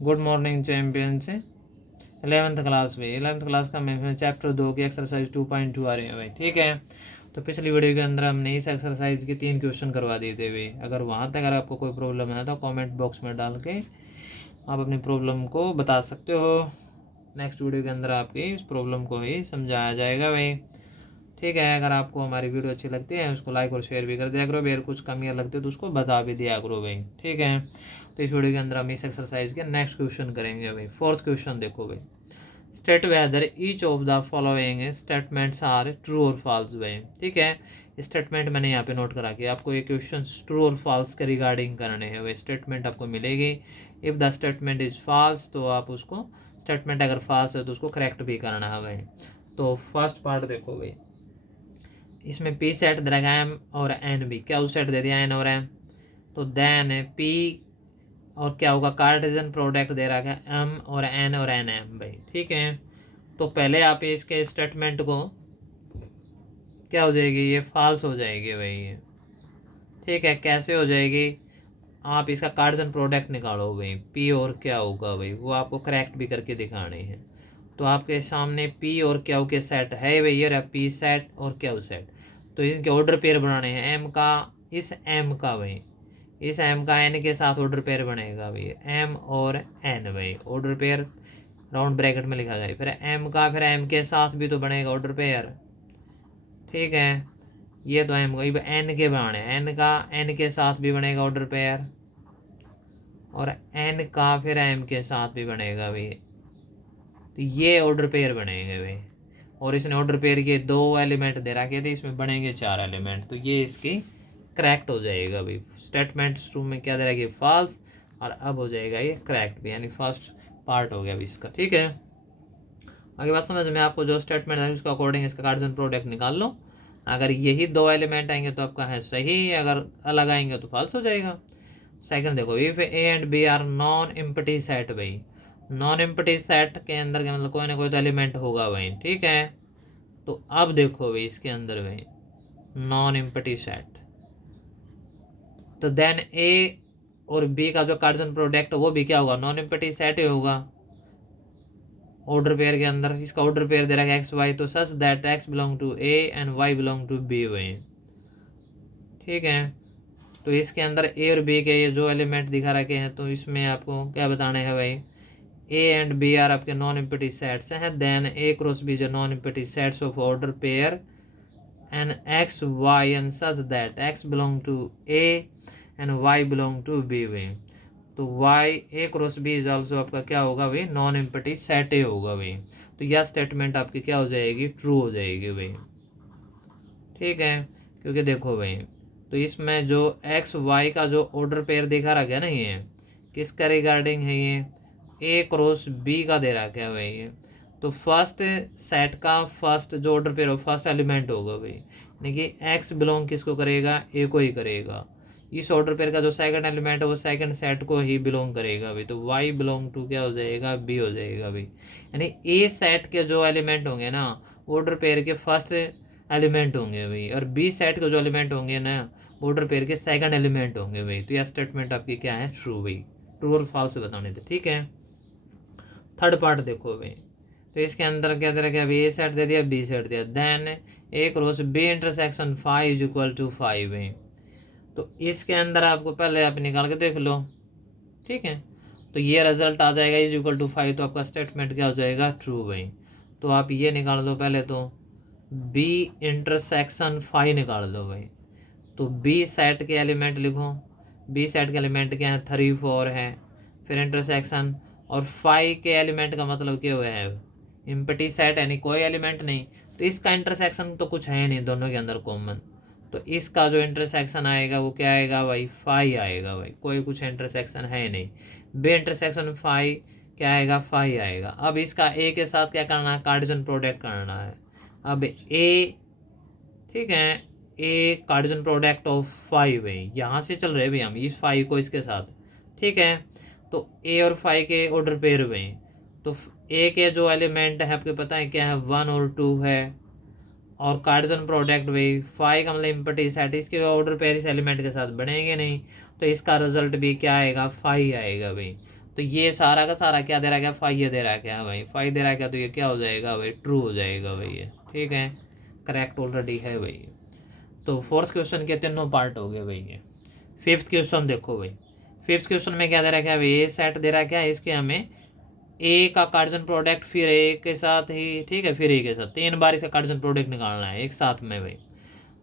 Good morning champions. 11th class में 11th class का मैं चैप्टर 2 की एक्सरसाइज 2.2 आ रही है भाई। ठीक है, तो पिछली वीडियो के अंदर हमने इस एक्सरसाइज के 3 क्वेश्चन करवा दिए थे भाई। अगर वहाँ तक अगर आपको कोई प्रॉब्लम है तो कमेंट बॉक्स में डाल के आप अपनी प्रॉब्लम को बता सकते हो। नेक्स्ट वीडियो के अंदर आपकी इस प्रॉब्लम को ही समझाया जाएगा भाई। ठीक है, अगर आपको हमारी वीडियो अच्छी लगती है उसको लाइक और शेयर भी कर दिया करो भाई। कुछ कमियाँ लगती है तो उसको बता भी दिया करो भाई। ठीक है, तो इस वीडियो के अंदर हम इस एक्सरसाइज के नेक्स्ट क्वेश्चन करेंगे भाई। 4th क्वेश्चन देखो भाई। State whether each of the following statements are true और फॉल्स भाई। ठीक है, स्टेटमेंट मैंने यहाँ पे नोट करा के आपको ये क्वेश्चन ट्रू और फॉल्स के रिगार्डिंग करने हैं भाई। स्टेटमेंट आपको मिलेगी, if the statement is false तो आप उसको, स्टेटमेंट अगर फॉल्स है तो उसको करेक्ट भी करना है भाई। तो फर्स्ट पार्ट देखो भाई, इसमें पी सेट दे रखा है एम और एन भी, क्या उस सेट दे दिया एन और एम, तो देन पी और क्या होगा कार्टेशियन प्रोडक्ट दे रखा है एम और एन एम भाई। ठीक है, तो पहले आप इसके स्टेटमेंट को क्या हो जाएगी, ये फॉल्स हो जाएगी भाई ये। ठीक है, कैसे हो जाएगी, आप इसका कार्टेशियन प्रोडक्ट निकालो भाई, पी और क्या होगा भाई, वो आपको करेक्ट भी करके दिखाने हैं। तो आपके सामने पी और क्यू के सेट है भाई, ये रहा पी सेट और क्यू सेट। तो इनके ऑर्डर पेयर बनाने हैं, एम का इस एम का भाई, इस एम का एन के साथ ऑर्डर पेयर बनेगा भाई, एम और एन भाई ऑर्डर पेयर राउंड ब्रैकेट में लिखा जाए। फिर एम का फिर एम के साथ भी तो बनेगा ऑर्डर पेयर। ठीक है, ये तो एम का एन के बनाने, एन का एन के साथ भी बनेगा ऑर्डर पेयर और एन का फिर एम के साथ भी बनेगा भाई। तो ये ऑर्डर पेयर बनेंगे भाई, और इसने ऑर्डर पेयर के 2 एलिमेंट दे रखे थे, इसमें बनेंगे 4 एलिमेंट। तो ये इसकी करेक्ट हो जाएगा भाई। स्टेटमेंट 2 में क्या दे रहा है, फॉल्स, और अब हो जाएगा ये करेक्ट भी, यानी फर्स्ट पार्ट हो गया अभी इसका। ठीक है, आगे बात समझ में, आपको जो स्टेटमेंट है उसके अकॉर्डिंग इसका कार्टेशियन प्रोडक्ट निकाल लो। अगर यही 2 एलिमेंट आएंगे तो आपका है सही, अगर अलग आएंगे तो फॉल्स हो जाएगा। सेकंड देखो, if A and B are non empty set भाई, नॉन एम्प्टी सेट के अंदर के मतलब कोई ना कोई तो एलिमेंट होगा भाई। ठीक है, तो अब देखो भाई इसके अंदर भाई नॉन एम्प्टी सेट, तो देन ए और बी का जो कार्टेशियन प्रोडक्ट वो भी क्या होगा, नॉन एम्प्टी सेट ही होगा। ऑर्डर पेयर के अंदर इसका ऑर्डर पेयर दे रखा है एक्स वाई, तो such that x belong to A and y belong to B भाई। ठीक है, तो इसके अंदर ए और बी के ये जो एलिमेंट दिखा रखे हैं, तो इसमें आपको क्या बताने हैं भाई, ए एंड बी आर आपके नॉन एम्प्टी सेट्स हैं। देन ए क्रॉस बी जो non empty sets of order pair and x y and such that x belong to A and y belong to B भाई। तो why A cross B is also आपका क्या होगा भाई, non empty set ए होगा भाई। तो यह स्टेटमेंट आपकी क्या हो जाएगी, ट्रू हो जाएगी भाई। ठीक है, क्योंकि देखो भाई, तो इसमें जो एक्स वाई का जो ऑर्डर पेयर दिखा रखा है ना, ये किसका रिगार्डिंग है, ये ए क्रॉस बी का दे रखा है भाई ये। तो फर्स्ट सेट का फर्स्ट जो ऑर्डर पेयर हो, फर्स्ट एलिमेंट होगा भाई, यानी कि एक्स बिलोंग किसको करेगा, ए को ही करेगा। इस ऑर्डर पेयर का जो सेकंड एलिमेंट है वो सेकंड सेट को ही बिलोंग करेगा भाई। तो वाई बिलोंग टू क्या हो जाएगा, बी हो जाएगा भाई। यानी ए सेट के जो एलिमेंट होंगे ना, ऑर्डर पेयर के फर्स्ट एलिमेंट होंगे भाई, और बी सेट के जो एलिमेंट होंगे ना, ऑर्डर पेयर के सेकंड एलिमेंट होंगे भाई। तो यह स्टेटमेंट आपकी क्या है, ट्रू भाई। ट्रू और फॉल्स बताने थे। ठीक है, थर्ड पार्ट देखो भाई, तो इसके अंदर क्या दे रखा है, ए सेट दे दिया बी सेट दिया, then A cross B intersection 5 is equal to 5 है। तो इसके अंदर आपको पहले आप निकाल के देख लो। ठीक है, तो ये रिजल्ट आ जाएगा इज इक्वल टू 5, तो आपका स्टेटमेंट क्या हो जाएगा, ट्रू भाई। तो आप ये निकाल दो पहले, तो बी इंटरसेक्शन 5 निकाल दो भाई। तो बी सेट के एलिमेंट लिखो, बी सेट के एलिमेंट क्या है, 3 4 है, फिर इंटरसेक्शन, और 5 के एलिमेंट का मतलब क्या हुआ है, एम्प्टी सेट यानी कोई एलिमेंट नहीं, तो इसका इंटरसेक्शन तो कुछ है नहीं दोनों के अंदर कॉमन। तो इसका जो इंटरसेक्शन आएगा वो क्या आएगा भाई, 5 आएगा भाई, कोई कुछ इंटरसेक्शन है नहीं। बी इंटरसेक्शन 5 क्या आएगा, 5 आएगा। अब इसका ए के साथ क्या करना है, कार्टेशियन प्रोडक्ट करना है। अब ए, ठीक है, ए कार्टेशियन प्रोडक्ट ऑफ 5 है, यहाँ से चल रहे भाई हम इस 5 को इसके साथ। ठीक है, तो ए और 5 के ऑर्डर पेयर हुए, तो ए के जो एलिमेंट है आपको पता है क्या है, 1 और 2 है, और कार्टेशियन प्रोडक्ट भाई 5 का मतलब एम्प्टी सेट, इसके ऑर्डर पेयर इस एलिमेंट के साथ बनेंगे नहीं, तो इसका रिजल्ट भी क्या आएगा, 5 आएगा भाई। तो ये सारा का सारा क्या दे रहा है, क्या फाइव ये दे रहा है क्या भाई, फाइव दे रहा है क्या, तो ये क्या हो जाएगा भाई, ट्रू हो जाएगा भाई ये, ठीक है, करेक्ट ऑलरेडी है भाई। तो फोर्थ क्वेश्चन के तीनों पार्ट हो गए भाई ये। फिफ्थ क्वेश्चन देखो भाई, फिफ्थ क्वेश्चन में क्या दे रहा है, क्या भाई ए सेट दे रहा है क्या, इसके हमें ए का कार्जन प्रोडक्ट फिर ए के साथ ही, ठीक है, फिर ए के साथ 3 बार इसका कार्जन प्रोडक्ट निकालना है एक साथ में भाई।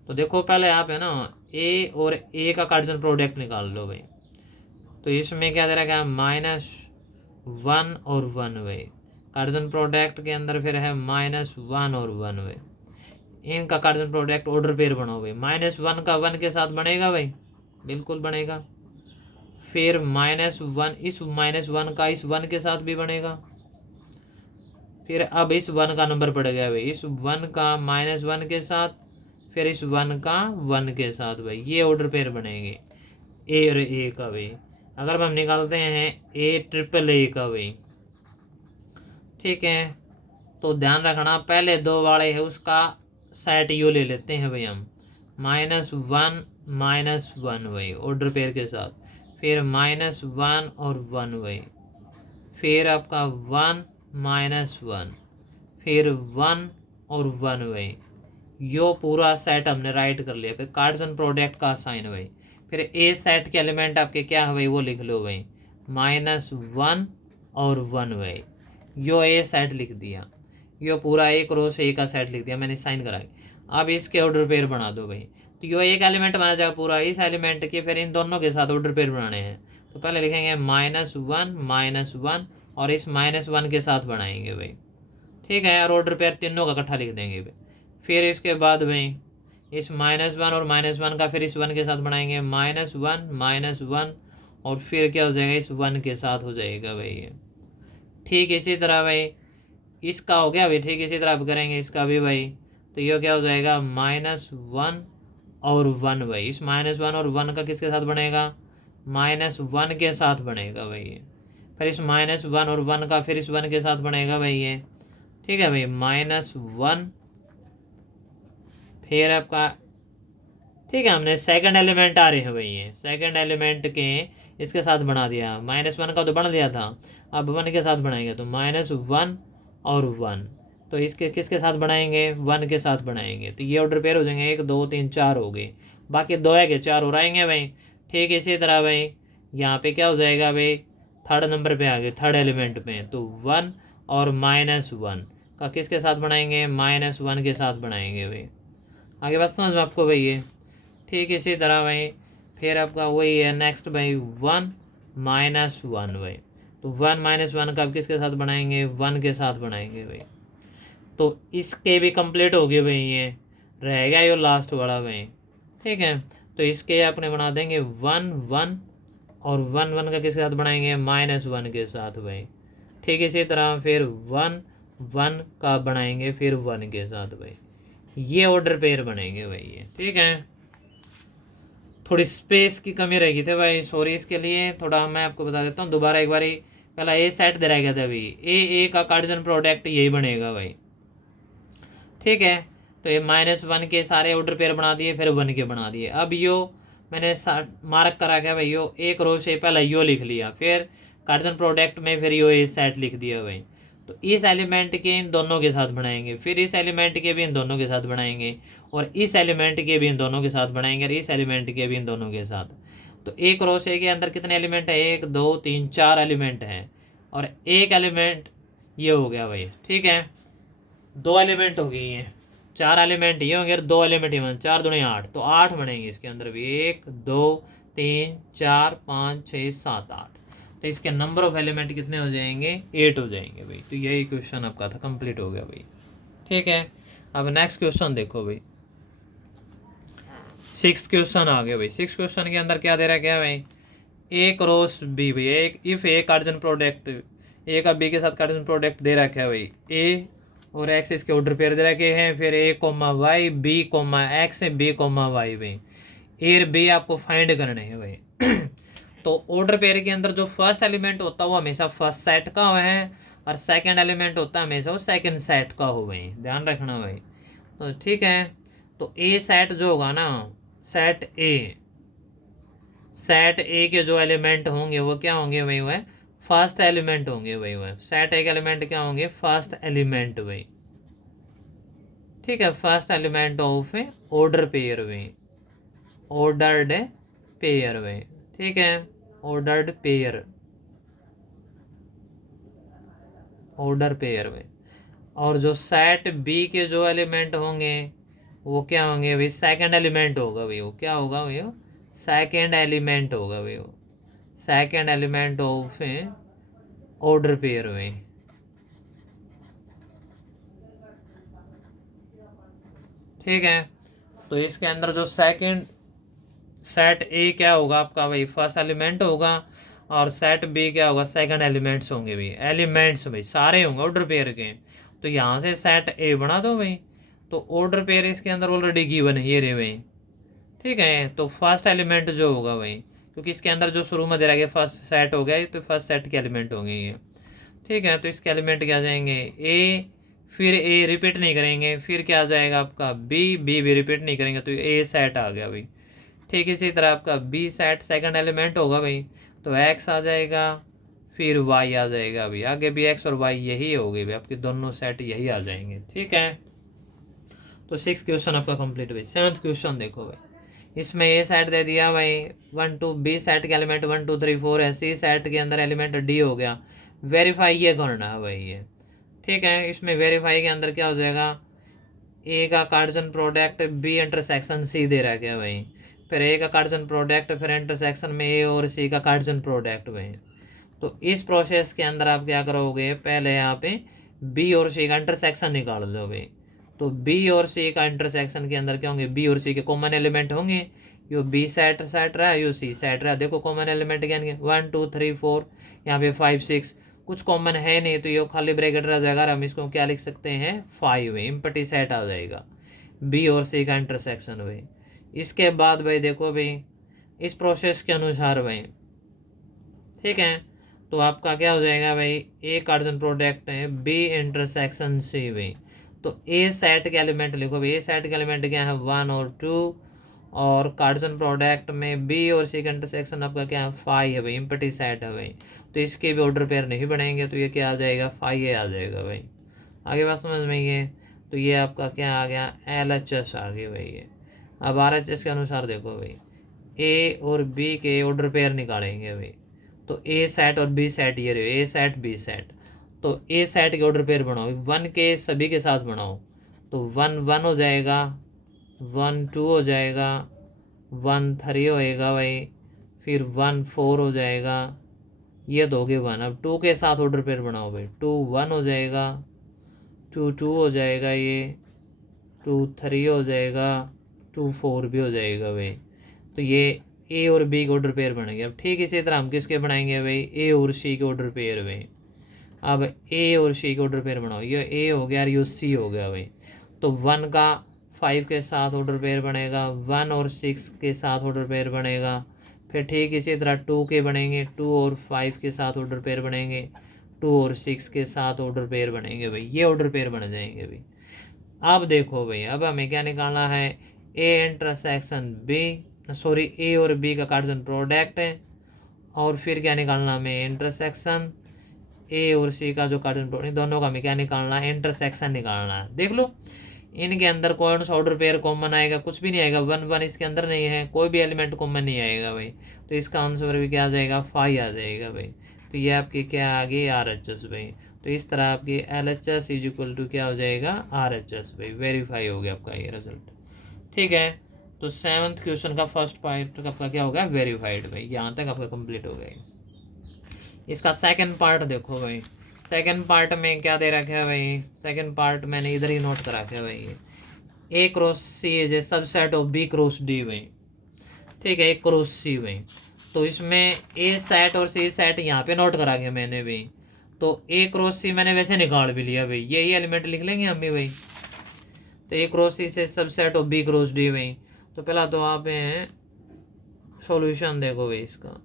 तो देखो पहले आप है ना ए और ए का कार्जन प्रोडक्ट निकाल लो भाई। तो इसमें क्या दे रहा है, क्या -1 और 1 भाई, कार्जन प्रोडक्ट के अंदर फिर है -1 और 1 भाई। इनका कार्जन प्रोडक्ट ऑर्डर पेयर बनाओ भाई, -1 का 1 के साथ बनेगा भाई, बिल्कुल बनेगा। फिर -1 इस -1 का इस 1 के साथ भी बनेगा। फिर अब इस 1 का नंबर पड़ गया भाई, इस 1 का -1 के साथ, फिर इस 1 का 1 के साथ भाई, ये ऑर्डर पेयर बनेंगे ए और ए का भाई। अगर हम निकालते हैं ए ट्रिपल ए का भाई, ठीक है, तो ध्यान रखना पहले दो वाले है उसका सेट यू ले लेते हैं भाई हम, -1 -1 भाई ऑर्डर पेयर के साथ, फिर -1 और 1 भाई, फिर आपका 1 -1, फिर 1 और 1 भाई, यो पूरा सेट हमने राइट कर लिया। फिर कार्जन प्रोडक्ट का साइन भाई, फिर ए सेट के एलिमेंट आपके क्या है भाई, वो लिख लो भाई, -1 और 1 भाई, यो ए सेट लिख दिया, यो पूरा एक रो से ए का सेट लिख दिया मैंने साइन करा के। अब इसके ऑर्डर पेयर बना दो भाई, तो यो एक एलिमेंट बना जाएगा पूरा, इस एलिमेंट के फिर इन दोनों के साथ ऑर्डर पेयर बनाने हैं। तो पहले लिखेंगे -1 और इस -1 के साथ बनाएंगे भाई, ठीक है, और ऑर्डर पेयर तीनों का इकट्ठा लिख देंगे भाई। फिर इसके बाद भाई इस -1 और -1 का फिर इस 1 के साथ बनाएंगे, -1 और फिर क्या हो जाएगा, इस 1 के साथ हो जाएगा भाई ये। ठीक इसी तरह भाई इसका हो गया भाई, ठीक इसी तरह आप करेंगे इसका भी भाई। तो ये क्या हो जाएगा, -1 और 1 भाई, इस -1 और 1 का किसके साथ बनेगा, -1 के साथ बनेगा भाई ये। फिर इस -1 और 1 का फिर इस 1 के साथ बनेगा भाई ये, ठीक है भाई, -1, फिर आपका, ठीक है, हमने सेकंड एलिमेंट आ रहे हैं भाई ये, सेकंड एलिमेंट के इसके साथ बना दिया, -1 का तो बन दिया था, अब 1 के साथ बनाएंगे, तो -1 और 1, तो इसके किसके साथ बनाएंगे, 1 के साथ बनाएंगे। तो ये ऑर्डर पेयर हो जाएंगे, 1 2 3 4 हो गए, बाकी 2 है के 4 हो रहेंगे भाई। ठीक इसी तरह भाई यहाँ पे क्या हो जाएगा भाई, थर्ड नंबर पे आ गए, थर्ड एलिमेंट पे, तो 1 और -1 का किसके साथ बनाएंगे, -1 के साथ बनाएंगे भाई। आगे बात समझ में आपको भाई ये। ठीक इसी तरह भाई फिर आपका वही है नेक्स्ट भाई, 1 -1 भाई, तो 1 -1 का आप किसके साथ बनाएंगे, 1 के साथ बनाएंगे भाई। तो इसके भी कंप्लीट हो गए भाई, ये रहेगा ये लास्ट वाला भाई, ठीक है। तो इसके अपने बना देंगे 1 1 और 1 1 का किसके साथ बनाएंगे, -1 के साथ भाई। ठीक इसी तरह फिर 1 1 का बनाएंगे फिर 1 के साथ भाई, ये ऑर्डर पेयर बनेंगे भाई ये, ठीक है। थोड़ी स्पेस की कमी रह गई थी भाई, सॉरी इसके लिए। थोड़ा मैं आपको बता देता हूँ दोबारा एक बारी, पहला ए सेट दे रहा था अभी, ए का कार्जन प्रोडक्ट यही बनेगा भाई, ठीक है। तो ये -1 के सारे ऑर्डर पेयर बना दिए, फिर 1 के बना दिए। अब यो मैंने मार्क करा क्या भाई, यो एक रो से पहले यो लिख लिया, फिर कार्जन प्रोडक्ट में फिर यो ए सेट लिख दिया भाई। तो इस एलिमेंट के इन दोनों के साथ बनाएंगे, फिर इस एलिमेंट के भी इन दोनों के साथ बनाएंगे, और इस एलिमेंट के भी इन दोनों के साथ बनाएंगे, और इस एलिमेंट के भी इन दोनों के साथ। तो एक रो से के अंदर कितने एलिमेंट है, 1 2 3 4 एलिमेंट हैं, और एक एलिमेंट ये हो गया भाई, ठीक है। 2 एलिमेंट हो गई हैं, 4 एलिमेंट ये होंगे और 2 एलिमेंट ये, 4 दूनी 8, तो 8 बनेंगे इसके अंदर भी, 1 2 3 4 5 6 7 8। तो इसके नंबर ऑफ एलिमेंट कितने हो जाएंगे, 8 हो जाएंगे भाई। तो यही क्वेश्चन आपका था, कंप्लीट हो गया भाई, ठीक है। अब नेक्स्ट क्वेश्चन देखो भाई, 6 क्वेश्चन आ गया भाई। 6 क्वेश्चन के अंदर क्या दे रहा है, क्या भाई, ए क्रॉस बी भाई, एक इफ ए कार्जन प्रोडक्ट, ए का बी के साथ कार्जन प्रोडक्ट दे रखा है भाई, ए और एक्स इसके ऑर्डर पेयर दे रखे हैं, फिर a comma y, b comma x, b comma y भाई, ए और बी आपको फाइंड करने हैं भाई। तो ऑर्डर पेयर के अंदर जो फर्स्ट एलिमेंट होता है वो हमेशा फर्स्ट सेट का है, और सेकंड एलिमेंट होता है हमेशा वो सेकंड सेट का हो भाई, ध्यान रखना भाई। तो ठीक है, तो ए सेट जो होगा ना, सेट ए के जो एलिमेंट होंगे वो क्या होंगे भाई, वो है फर्स्ट एलिमेंट होंगे भाई, वह सेट एक एलिमेंट क्या होंगे, फर्स्ट एलिमेंट भाई, ठीक है, first element of A order pair भाई, ऑर्डर्ड पेयर भाई, ठीक है, ऑर्डर्ड पेयर, ऑर्डर पेयर में। और जो सेट बी के जो एलिमेंट होंगे वो क्या होंगे भाई, सेकंड एलिमेंट होगा भाई, वो क्या होगा भाई, वो सेकंड एलिमेंट होगा भाई, वो second element of A order pair में, ठीक है। तो इसके अंदर जो सेकंड सेट ए क्या होगा आपका भाई, फर्स्ट एलिमेंट होगा, और सेट बी क्या होगा, सेकंड एलिमेंट्स होंगे भाई, एलिमेंट्स भाई सारे होंगे ऑर्डर पेयर के। तो यहाँ से सेट ए बना दो भाई, तो ऑर्डर पेयर इसके अंदर ऑलरेडी गिवन है ये रे भाई, ठीक है। तो फर्स्ट एलिमेंट जो होगा भाई, क्योंकि इसके अंदर जो शुरू में दे रहा है फर्स्ट सेट हो गया, तो फर्स्ट सेट के एलिमेंट होंगे ये, ठीक है। तो इसके एलिमेंट क्या आ जाएंगे, ए, फिर ए रिपीट नहीं करेंगे, फिर क्या आ जाएगा आपका बी, बी भी रिपीट नहीं करेंगे, तो ए सेट आ गया भाई, ठीक। इसी तरह आपका बी सेट सेकंड एलिमेंट होगा भाई, तो एक्स आ जाएगा, फिर वाई आ जाएगा भाई, आगे भी एक्स और वाई यही हो गए भाई, आपके दोनों सेट यही आ जाएंगे, ठीक है। तो 6 क्वेश्चन आपका कंप्लीट भाई। 7th क्वेश्चन देखो भाई, इसमें ए सेट दे दिया भाई 1 2, बी सेट के एलिमेंट 1 2 3 4 है, सी सेट के अंदर एलिमेंट डी हो गया, वेरीफाई ये करना है भाई ये, ठीक है। इसमें वेरीफाई के अंदर क्या हो जाएगा, ए का cartesian product b intersection c दे रहा है क्या भाई, फिर ए का कार्जन प्रोडक्ट, फिर इंटरसेक्शन में ए और सी का कार्जन प्रोडक्ट भाई। तो इस प्रोसेस के अंदर आप क्या करोगे, पहले यहाँ पे बी और सी का इंटरसेक्शन निकाल लो भाई। तो बी और सी का इंटरसेक्शन के अंदर क्या होंगे, बी और सी के कॉमन एलिमेंट होंगे, यो बी सेट सेट रहा है, यो सी सेट रहा है, देखो कॉमन एलिमेंट क्या 1 2 3 4, यहाँ पे 5 6, कुछ कॉमन है नहीं, तो ये खाली ब्रैकेट रह जाएगा, हम इसको क्या लिख सकते हैं 5, इम्पटी सेट आ जाएगा बी और सी का इंटरसेक्शन भाई। इसके बाद भाई देखो भाई इस प्रोसेस के अनुसार भाई, ठीक है, तो आपका क्या हो जाएगा भाई, ए कार्जन प्रोडक्ट है बी इंटरसेक्शन सी भाई। तो ए सेट के एलिमेंट लिखो भाई, ए सेट के एलिमेंट क्या है 1 और 2, और कार्जन प्रोडक्ट में बी और सी का इंटरसेक्शन आपका क्या है 5 है भाई, इम्पटी सेट है भाई। तो इसके भी ऑर्डर पेयर नहीं बनेंगे, तो ये क्या आ जाएगा 5 ए आ जाएगा भाई। आगे बात समझ में ये, तो ये आपका क्या आ गया LHS आ गया भाई ये। अब RHS के अनुसार देखो भाई, ए और बी के ऑर्डर पेयर निकालेंगे भाई, तो ए सेट और बी सेट ये रहे, ए सेट बी सेट, तो ए सेट के ऑर्डर पेयर बनाओ, 1 के सभी के साथ बनाओ, तो 1 1 हो जाएगा, 1 2 हो जाएगा, 1 3 होएगा भाई, फिर 1 4 हो जाएगा, ये दोगे 1। अब 2 के साथ ऑर्डर पेयर बनाओ भाई, 2 1 हो जाएगा, 2 2 हो जाएगा, ये 2 3 हो जाएगा, 2 4 भी हो जाएगा भाई। तो ये ए और बी के ऑर्डर पेयर बनेंगे। अब ठीक इसी तरह हम किसके बनाएंगे भाई, ए और सी के ऑर्डर पेयर भाई। अब ए और सी के ऑर्डर पेयर बनाओ, ये ए हो गया और ये सी हो गया भाई। तो 1 का 5 के साथ ऑर्डर पेयर बनेगा, 1 और 6 के साथ ऑर्डर पेयर बनेगा, फिर ठीक इसी तरह 2 के बनेंगे, 2 और 5 के साथ ऑर्डर पेयर बनेंगे, 2 और 6 के साथ ऑर्डर पेयर बनेंगे भाई, ये ऑर्डर पेयर बन जाएंगे भाई। अब देखो भाई, अब हमें क्या निकालना है, ए इंटरसेक्शन बी, सॉरी ए और बी का कार्जन प्रोडक्ट है, और फिर क्या निकालना हमें इंटरसेक्शन ए और सी का जो कार्जन प्रोडक्ट, दोनों का हमें क्या निकालना है, इंटरसेक्शन निकालना है। देख लो इनके अंदर कौन सा ऑर्डर पेयर कॉमन आएगा, कुछ भी नहीं आएगा, 1 1 इसके अंदर नहीं है, कोई भी एलिमेंट कॉमन नहीं आएगा भाई। तो इसका आंसर भी क्या आ जाएगा 5 आ जाएगा भाई। तो ये आपकी क्या आ गई RHS भाई। तो इस तरह आपकी LHS इज इक्वल टू क्या हो जाएगा RHS भाई, वेरीफाई हो गया आपका ये रिजल्ट, ठीक है। तो 7th क्वेश्चन का फर्स्ट पार्ट आपका क्या होगा वेरीफाइड भाई, यहाँ तक आपका कंप्लीट हो गया। इसका सेकंड पार्ट देखो भाई, सेकंड पार्ट में क्या दे रखा है भाई, सेकंड पार्ट मैंने इधर ही नोट करा है भाई, a cross c is a subset of B cross D भाई, ठीक है, ए क्रॉस सी भाई। तो इसमें ए सेट और सी सेट यहाँ पे नोट करा के मैंने भी, तो ए क्रॉस सी मैंने वैसे निकाल भी लिया भाई, यही एलिमेंट लिख लेंगे हम भी भाई। तो ए क्रॉस सी से subset of B cross D भाई। तो पहला तो आप सॉल्यूशन देखो भाई इसका,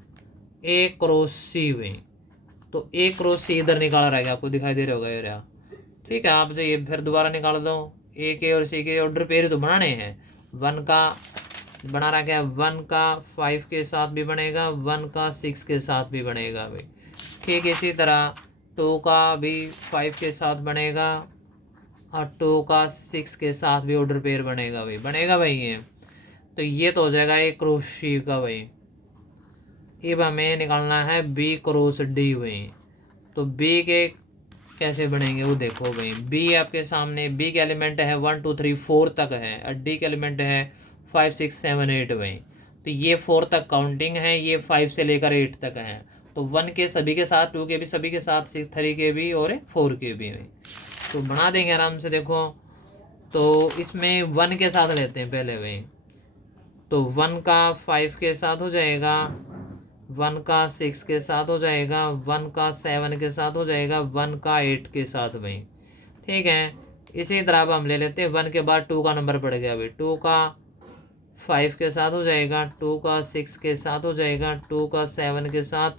ए क्रॉस सी भाई, तो ए क्रॉस सी इधर निकाल रहा है, आपको दिखाई दे रहा होगा ये रहा, ठीक है। आप ये फिर दोबारा निकाल दो, ए के और सी के ऑर्डर पेयर तो बनाने हैं, 1 का बना रखा है, 1 का 5 के साथ भी बनेगा, 1 का 6 के साथ भी बनेगा भाई, ठीक इसी तरह 2 का भी 5 के साथ बनेगा और 2 का 6 के साथ भी ऑर्डर पेयर बनेगा भाई, बनेगा भाई ये। तो ये तो हो जाएगा ए क्रॉस सी का भाई। अब हमें निकालना है बी क्रॉस डी भाई। तो बी के कैसे बनेंगे वो देखो भाई। बी आपके सामने, बी के एलिमेंट है 1 2 3 4 तक है और डी के एलिमेंट है 5 6 7 8 भाई। तो ये 4 तक काउंटिंग है, ये 5 से लेकर 8 तक है। तो 1 के सभी के साथ, 2 के भी सभी के साथ, 6 3 के भी और 4 के भी भाई। तो बना देंगे आराम से देखो। तो इसमें 1 के साथ लेते हैं पहले भाई। तो 1 का 5 के साथ हो जाएगा, 1 का 6 के साथ हो जाएगा, 1 का 7 के साथ हो जाएगा, 1 का 8 के साथ भाई। ठीक है, इसी तरह अब हम ले लेते हैं 1 के बाद 2 का नंबर पड़ गया भाई। 2 का 5 के साथ हो जाएगा, 2 का 6 के साथ हो जाएगा, 2 का 7 के साथ,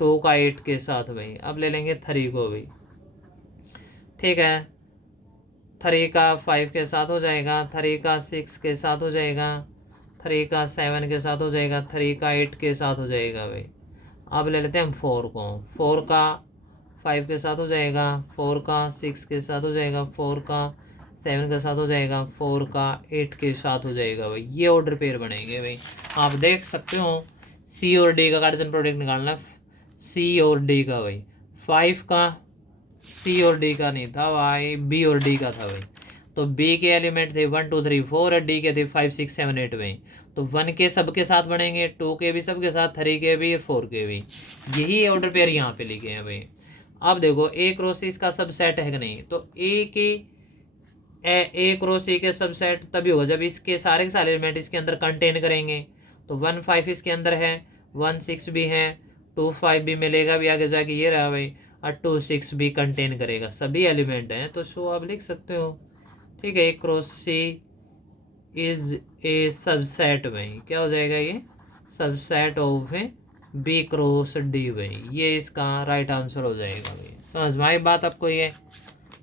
2 का 8 के साथ भाई। अब ले लेंगे 3 को भाई। ठीक है, 3 का 5 के साथ हो जाएगा, 3 का 6 के साथ हो जाएगा, 3 का 7 के साथ हो जाएगा, 3 का 8 के साथ हो जाएगा भाई। अब ले लेते हैं हम 4 को। 4 का 5 के साथ हो जाएगा, 4 का 6 के साथ हो जाएगा, 4 का 7 के साथ हो जाएगा, 4 का 8 के साथ हो जाएगा भाई। ये ऑर्डर पेयर बनेंगे भाई। आप देख सकते हो सी और डी का कार्टेशियन प्रोडक्ट निकालना, सी और डी का भाई। 5 का सी और डी का नहीं था भाई, बी और डी का था भाई। तो बी के एलिमेंट थे 1 2 3 4 और डी के थे 5 6 7 8 भाई। तो 1 के सबके साथ बनेंगे, 2 के भी सबके साथ, 3 के भी, 4 के भी। यही ऑर्डर पेयर यहाँ पे लिखे हैं भाई। अब देखो ए क्रॉस सी इसका सबसेट है कि नहीं। तो ए क्रॉस सी के सबसेट तभी होगा जब इसके सारे के सारे एलिमेंट इसके अंदर कंटेन करेंगे। तो 1 5 इसके अंदर है, 1 6 भी है, 2 5 भी मिलेगा भी आगे जाके, ये रहा भाई। और 2 6 भी कंटेन करेगा, सभी एलिमेंट हैं। तो शो आप लिख सकते हो। ठीक है, a cross c is a subset भाई। क्या हो जाएगा ये? Subset of A b cross D भाई। ये इसका राइट आंसर हो जाएगा भाई। समझ में आई बात आपको? ये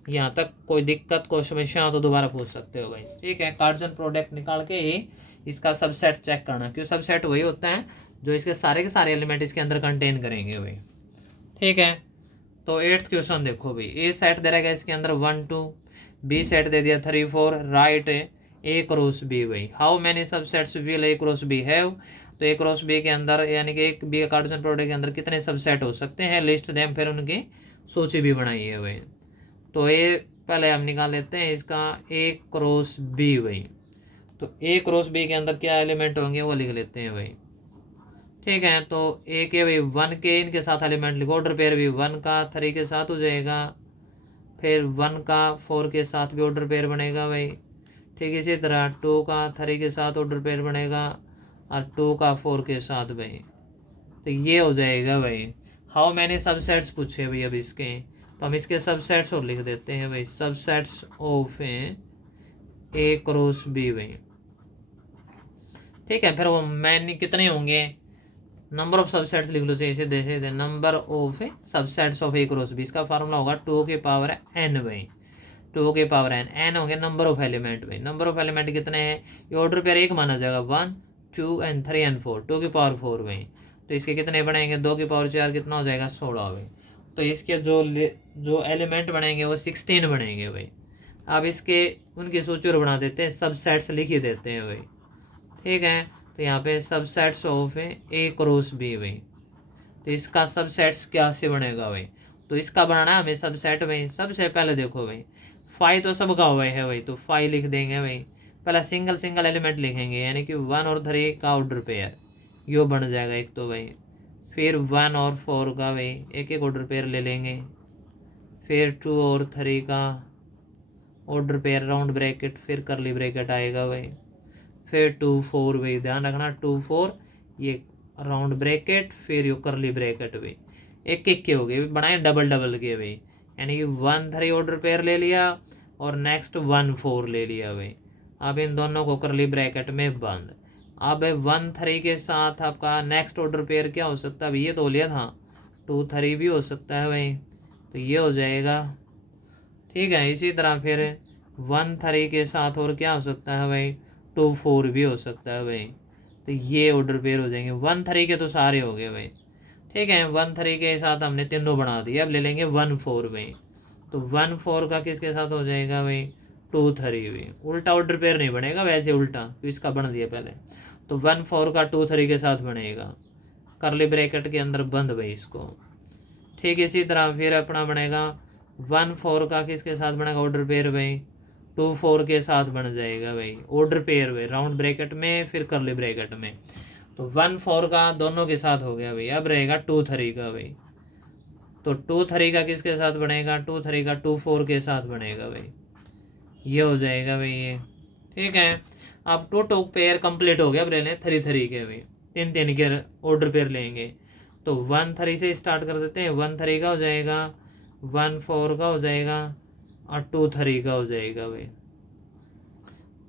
यहाँ तक कोई दिक्कत, कोई समस्या हो तो दोबारा पूछ सकते हो भाई। ठीक है, कार्टेशियन प्रोडक्ट निकाल के ही इसका सबसेट चेक करना, क्यों सबसेट वही होता है जो इसके सारे के सारे एलिमेंट इसके अंदर कंटेन करेंगे भाई। ठीक है, तो 8th क्वेश्चन देखो भाई। ए सेट दे रहेगा इसके अंदर 1 2, बी सेट दे दिया 3 4, राइट ए क्रॉस बी भाई। How many subsets will A cross B have. तो ए क्रॉस बी के अंदर यानी कि एक बी कार्टेशियन प्रोडक्ट के अंदर कितने सबसेट हो सकते हैं, लिस्ट देम, फिर उनकी सूची भी बनाई है भाई। तो ए पहले हम निकाल लेते हैं इसका ए क्रॉस बी भाई। तो ए क्रॉस बी के अंदर क्या एलिमेंट होंगे वो लिख लेते हैं भाई। ठीक है, तो ए के भाई 1 के इनके साथ एलिमेंट लिखो। ऑर्डर पेयर भी 1 का 3 के साथ हो जाएगा, फिर 1 का 4 के साथ भी ऑर्डर पेयर बनेगा भाई। ठीक, इसी तरह 2 का 3 के साथ ऑर्डर पेयर बनेगा और 2 का 4 के साथ भाई। तो ये हो जाएगा भाई। हाउ मैनी सबसेट्स पूछे भाई अब इसके, तो हम इसके सबसेट्स और लिख देते हैं भाई। Subsets of A cross B भाई। ठीक है, फिर वो मैनी कितने होंगे, नंबर ऑफ सबसेट्स लिख लो। इसे देखे number of subsets of A cross B. इसका फार्मूला होगा 2 के पावर एन भाई। 2 के पावर एन, एन होंगे नंबर ऑफ एलिमेंट भाई। नंबर ऑफ एलिमेंट कितने हैं, ये ऑर्डर पेयर एक माना जाएगा 1 2 एंड 3 एंड 4, 2 की पावर 4 भाई। तो इसके कितने बनेंगे, 2 की पावर 4 कितना हो जाएगा 16 भाई। तो इसके जो एलिमेंट बनेंगे वो 16 बनेंगे भाई। अब इसके उनकी सूची और बना देते हैं, सबसेट्स लिख ही देते हैं भाई। ठीक है, तो यहाँ पे subsets of A cross B भाई। तो इसका सबसेट्स क्या से बनेगा भाई, तो इसका बनाना है हमें सबसेट भाई। सबसे पहले देखो भाई, 5 तो सबका हुआ है भाई, तो 5 लिख देंगे भाई। पहले सिंगल सिंगल एलिमेंट लिखेंगे, यानी कि 1 और 3 का ऑर्डर पेयर यो बन जाएगा एक तो भाई। फिर 1 और 4 का भाई एक एक ऑर्डर पेयर ले लेंगे। फिर 2 और 3 का ऑर्डर पेयर राउंड ब्रैकेट, फिर करली ब्रैकेट आएगा भाई। फिर 2 4 भाई, ध्यान रखना 2 4 ये राउंड ब्रैकेट, फिर यो करली ब्रैकेट भाई। एक एक के हो गए बनाए, डबल डबल के भाई, यानी कि 1 3 ऑर्डर पेयर ले लिया और नेक्स्ट 1 4 ले लिया भाई। अब इन दोनों को करली ब्रैकेट में बंद। अब 1 3 के साथ आपका नेक्स्ट ऑर्डर पेयर क्या हो सकता है, ये तो लिया था 2 3 भी हो सकता है भाई, तो ये हो जाएगा। ठीक है, इसी तरह फिर 1 3 के साथ और क्या हो सकता है भाई, 2 4 भी हो सकता है भाई। तो ये ऑर्डर पेयर हो जाएंगे। 1 3 के तो सारे हो गए भाई। ठीक है। 1 3 के साथ हमने तीनों बना दिया, अब ले लेंगे 1 4 भाई। तो 1 4 का किसके साथ हो जाएगा भाई, 2 3 भाई। उल्टा ऑर्डर पेयर नहीं बनेगा, वैसे उल्टा तो इसका बन दिया पहले। तो 1 4 का 2 3 के साथ बनेगा, करली ब्रैकेट के अंदर बंद भाई इसको। ठीक इसी तरह फिर अपना बनेगा 1 4 का किसके साथ बनेगा ऑर्डर पेयर भाई, 2 4 के साथ बन जाएगा भाई ऑर्डर पेयर भाई, राउंड ब्रैकेट में फिर करली ब्रैकेट में। तो 1 4 का दोनों के साथ हो गया भाई। अब रहेगा 2 3 का भाई। तो 2 3 का किसके साथ बनेगा, 2 3 का 2 4 के साथ बनेगा भाई। ये हो जाएगा भाई ये। ठीक है। अब 2 2 पेयर कंप्लीट हो गया। अब ले लें 3 3 के भाई, 3 3 के ऑर्डर पेयर लेंगे। तो 1 3 से स्टार्ट कर देते हैं। 1 3 का हो जाएगा, 1 4 का हो जाएगा और 2 3 का हो जाएगा भाई।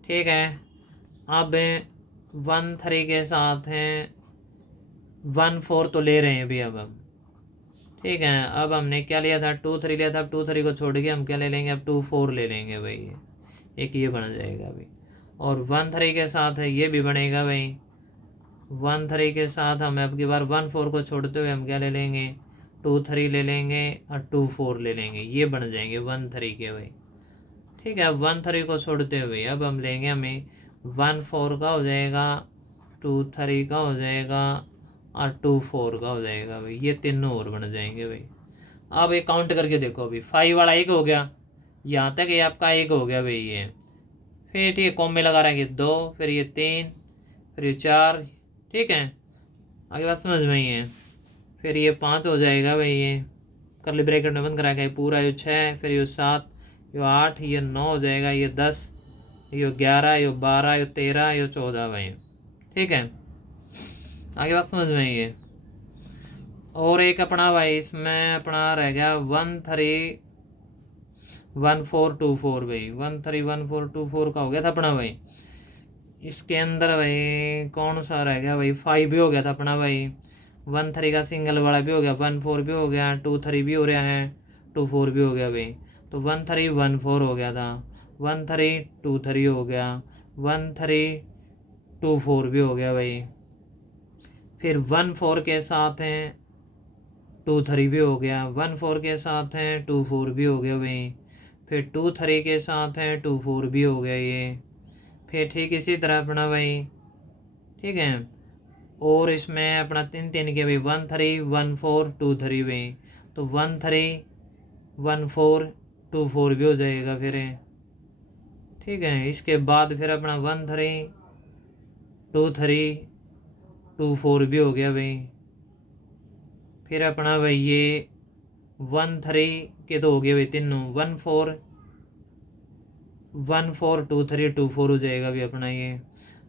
ठीक है। अब 1 3 के साथ हैं 1 4 तो ले रहे हैं अभी अब हम। ठीक है। अब हमने क्या लिया था, 2 3 लिया था। अब 2 3 को छोड़ के हम क्या ले लेंगे, अब 2 4 ले लेंगे भाई। एक ये बन जाएगा भाई। और 1 3 के साथ है ये भी बनेगा भाई। 1 3 के साथ हम अब की बार 1 4 को छोड़ते हुए हम क्या ले लेंगे, 2 3 ले लेंगे और 2 4 ले लेंगे। ये बन जाएंगे 1 3 के भाई। ठीक है। अब 1 3 को छोड़ते हुए अब हम लेंगे, हमें 1 4 का हो जाएगा, 2 3 का हो जाएगा और 2 4 का हो जाएगा भाई। ये तीनों और बन जाएंगे भाई। अब एक काउंट करके देखो अभी, 5 वाला एक हो गया, यहाँ तक ये आपका एक हो गया भाई ये। फिर ठीक है, कॉम में लगा रहेंगे 2, फिर ये 3, फिर ये 4। ठीक है, आगे बात समझ में ही है। फिर ये 5 हो जाएगा भाई, ये करली ब्रैकेट में बंद करा के पूरा। ये 6, फिर ये 7, ये 8, ये 9 हो जाएगा, ये 10, ये 11, ये 12, ये 13, ये 14 भाई। ठीक है, आगे बात समझ में ही है। और एक अपना भाई इसमें अपना रह गया 1 3 1 4 2 4 भाई। 1 3 1 4 2 4 का हो गया था अपना भाई। इसके अंदर भाई कौन सा रह गया भाई, 5 भी हो गया था अपना भाई। 1 3 का सिंगल वाला भी हो गया, 1 4 भी हो गया, 2 3 भी हो रहा है, 2 4 भी हो गया भाई। तो 1 3 1 4 हो गया था, 1 3 2 3 हो गया, 1 3 2 4 भी हो गया भाई। फिर 1 4 के साथ हैं 2 3 भी हो गया, 1 4 के साथ हैं 2 4 भी हो गया भाई। फिर 2 3 के साथ हैं 2 4 भी हो गया ये। फिर ठीक इसी तरह अपना भाई। ठीक है। और इसमें अपना 3 3 के भाई 1 3 1 4 2 3 भाई। तो 1 3 1 4 2 4 भी हो जाएगा फिर। ठीक है। इसके बाद फिर अपना 1 3 2 3 2 4 भी हो गया भाई। फिर अपना भाई ये 1 3 के तो हो गए भाई तीनों, 1 4 1 4 2 3 2 4 हो जाएगा भी अपना ये।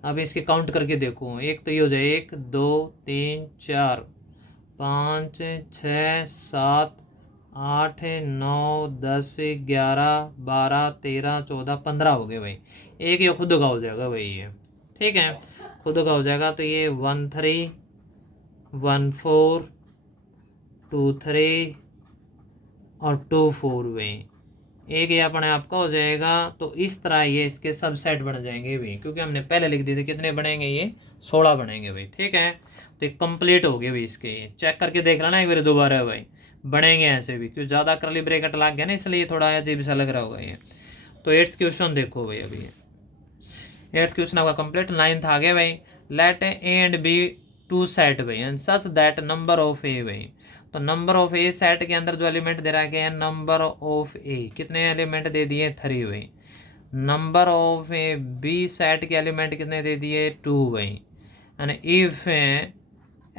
अब इसके काउंट करके देखो, एक तो ये हो जाए 1 2 3 4 5 6 7 8 9 10 11 12 13 14 15 हो गए भाई। एक ये खुद का हो जाएगा भाई ये। ठीक है, खुद का हो जाएगा। तो ये 1 3 1 4 2 3 और 2 4 भाई। एक ये अपने आपका हो जाएगा। तो इस तरह ये इसके सबसेट बन जाएंगे भी, क्योंकि हमने पहले लिख दिए थे कितने बनेंगे, ये 16 बनेंगे भाई। ठीक है, तो ये कंप्लीट हो गए भाई इसके। चेक करके देख लेना एक बार दोबारा भाई, बनेंगे ऐसे भी, क्योंकि ज़्यादा करली ब्रैकेट लग गया ना, इसलिए थोड़ा अजीब सा लग रहा होगा ये। तो 8th क्वेश्चन देखो भाई अभी। 8th क्वेश्चन आपका कंप्लीट। 9th आ गया भाई। Let a and b two set भाई and such that number of a भाई। तो नंबर ऑफ ए सेट के अंदर जो एलिमेंट दे रखा है, नंबर ऑफ ए कितने एलिमेंट दे दिए, 3 भाई। Number of A B set के एलिमेंट कितने दे दिए, 2 भाई। एंड इफ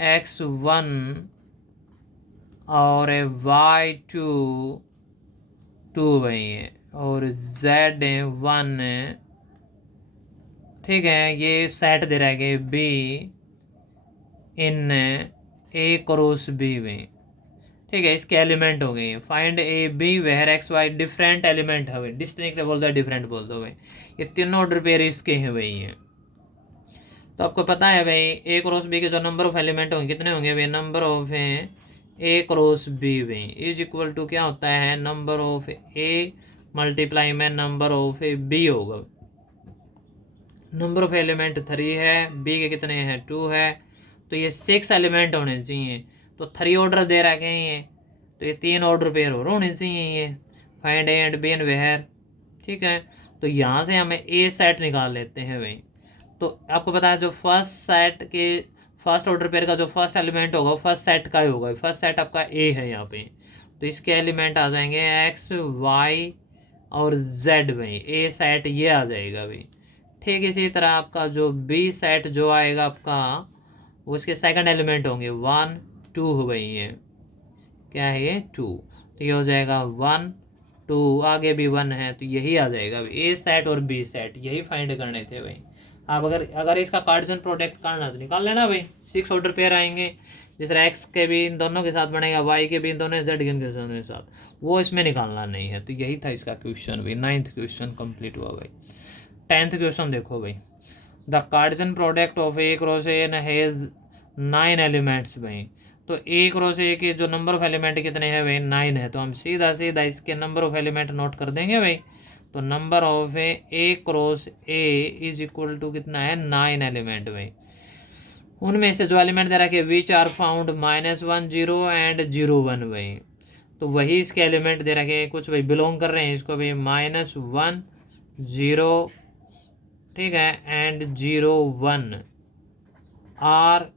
x1 और y2 2 भाई और z1, ठीक है, ये सेट दे रहा है B in A cross B में। ठीक है, इसके एलिमेंट हो गए। Find A B where x y different element है भाई। डिस्टिंक्ट बोल दो, डिफरेंट बोल दो भाई। ये तीनों ऑर्डर पेयर इसके हैं भाई ये। तो आपको पता है भाई ए क्रॉस बी के जो नंबर ऑफ एलिमेंट होंगे कितने होंगे भाई, number of A cross B भाई इज इक्वल टू क्या होता है, नंबर ऑफ ए मल्टीप्लाई में नंबर ऑफ ए बी होगा। नंबर ऑफ एलिमेंट 3 है, बी के कितने हैं 2 है, तो ये 6 एलिमेंट होने चाहिए। तो 3 ऑर्डर दे रखे हैं ये, तो ये 3 ऑर्डर पेयर और होने चाहिए ये, find A and B and where. ठीक है, तो यहाँ से हमें ए सेट निकाल लेते हैं भाई। तो आपको पता है जो फर्स्ट सेट के फर्स्ट ऑर्डर पेयर का जो फर्स्ट एलिमेंट होगा फर्स्ट सेट का ही होगा, फर्स्ट सेट आपका ए है यहाँ पे, तो इसके एलिमेंट आ जाएंगे एक्स वाई और जेड भाई, ए सेट ये आ जाएगा भाई। ठीक इसी तरह आपका जो बी सेट जो आएगा आपका वो इसके सेकंड एलिमेंट होंगे 1 2 भाई, ये क्या है ये 2, तो ये हो जाएगा 1 2, आगे भी 1 है तो यही आ जाएगा ए सेट और बी सेट, यही फाइंड करने थे भाई। आप अगर इसका कार्टेशियन प्रोडक्ट करना तो निकाल लेना भाई। 6 ऑर्डर पेयर आएंगे, जिस तरह एक्स के भी इन दोनों के साथ बनेगा, वाई के भी इन दोनों, जेड के साथ, वो इसमें निकालना नहीं है। तो यही था इसका क्वेश्चन भाई। 9th क्वेश्चन कंप्लीट हुआ भाई। 10th क्वेश्चन देखो भाई, the Cartesian product of A cross A has 9 elements भाई। तो ए क्रॉस ए के जो नंबर ऑफ एलिमेंट कितने हैं भाई 9 है, तो हम सीधा सीधा इसके नंबर ऑफ एलिमेंट नोट कर देंगे भाई। तो number of A cross A is equal to कितना है 9 एलिमेंट भाई। उनमें से जो एलिमेंट दे रखे विच आर फाउंड -1 0 एंड 0 1 भाई, तो वही इसके एलिमेंट दे रखे कुछ भाई बिलोंग कर रहे हैं इसको भाई -1 0, ठीक है, and 0 1 are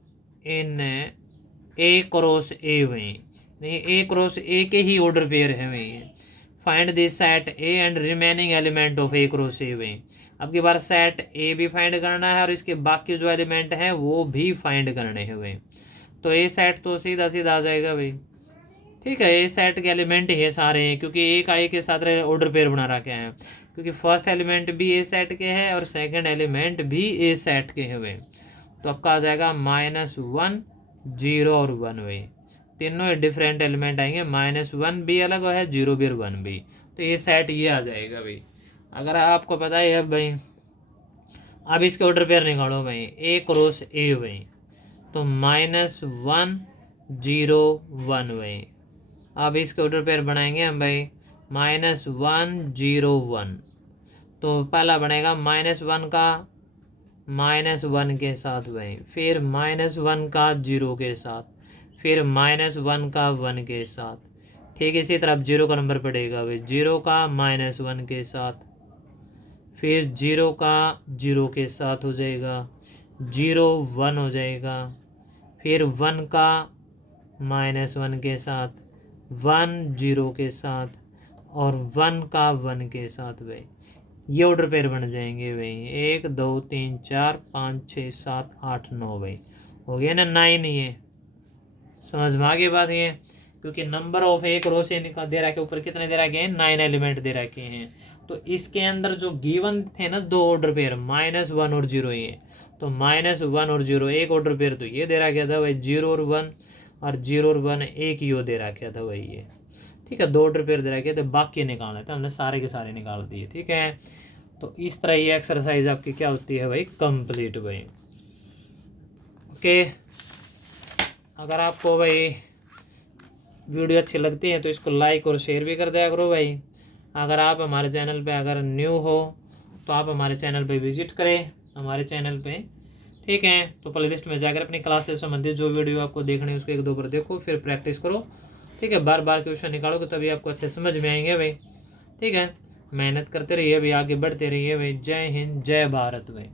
in A cross ए भाई, नहीं ए क्रॉस ए के ही ऑर्डर पेयर है भाई। Find this set A and remaining element of A cross ए भाई। अब की बार सेट ए भी फाइंड करना है और इसके बाकी जो एलिमेंट हैं वो भी फाइंड करने हैं भाई। तो ए सेट तो सीधा सीधा आ जाएगा भाई। ठीक है, ए सेट के एलिमेंट ये सारे हैं, क्योंकि एक आई के साथ ऑर्डर पेयर बना रखे हैं, क्योंकि फर्स्ट एलिमेंट भी ए सेट के हैं और सेकंड एलिमेंट भी ए सेट के हैं भाई। तो आपका आ जाएगा -1 0 और 1 भाई, तीनों डिफरेंट एलिमेंट आएंगे, -1 भी अलग है, 0 भी और 1 भी, तो ये सेट ये आ जाएगा भाई। अगर आपको पता है भाई, अब इसके ऑर्डर पेयर निकालो भाई, ए क्रॉस ए भाई, तो -1 0 1 भाई। अब इसके ऑर्डर पेयर बनाएंगे हम भाई -1 0 1, तो पहला बनेगा -1 का -1 के साथ भाई, फिर -1 का 0 के साथ, फिर -1 का 1 के साथ। ठीक इसी तरह 0 का नंबर पड़ेगा भाई, 0 का -1 के साथ, फिर 0 का 0 के साथ हो जाएगा, 0 1 हो जाएगा, फिर 1 का -1 के साथ, 1 0 के साथ और 1 का 1 के साथ भाई। ये ऑर्डर पेयर बन जाएंगे भाई, 1 2 3 4 5 6 7 8 9 भाई, हो गया ना 9 ये। समझ में आ गई बात ये, क्योंकि नंबर ऑफ एक रो से दे रखे ऊपर कितने दे रखे हैं 9 एलिमेंट दे रखे हैं। तो इसके अंदर जो गिवन थे ना 2 ऑर्डर पेयर -1 और 0 ये, तो -1 और 0 एक ऑर्डर पेयर तो ये दे रखा था भाई, 0 और 1 और 0 और 1 एक ही दे रखा था भाई ये। ठीक है, 2 ऑर्डर पेयर दे रखे थे, बाकी निकालने थे, हमने सारे के सारे निकाल दिए। ठीक है, तो इस तरह ये एक्सरसाइज आपकी क्या होती है भाई कंप्लीट भाई। ओके, अगर आपको भाई वीडियो अच्छी लगती है तो इसको लाइक और शेयर भी कर दिया करो भाई। अगर आप हमारे चैनल पे अगर न्यू हो तो आप हमारे चैनल पे विजिट करें हमारे चैनल पे। ठीक है, तो प्ले लिस्ट में जाकर अपनी क्लास से संबंधित जो वीडियो आपको देखनी है उसको 1 2 बार देखो, फिर प्रैक्टिस करो। ठीक है, बार बार क्वेश्चन निकालोगे तभी आपको अच्छे समझ में आएंगे भाई। ठीक है, मेहनत करते रहिए भाई, आगे बढ़ते रहिए भाई। जय हिंद, जय भारत भाई।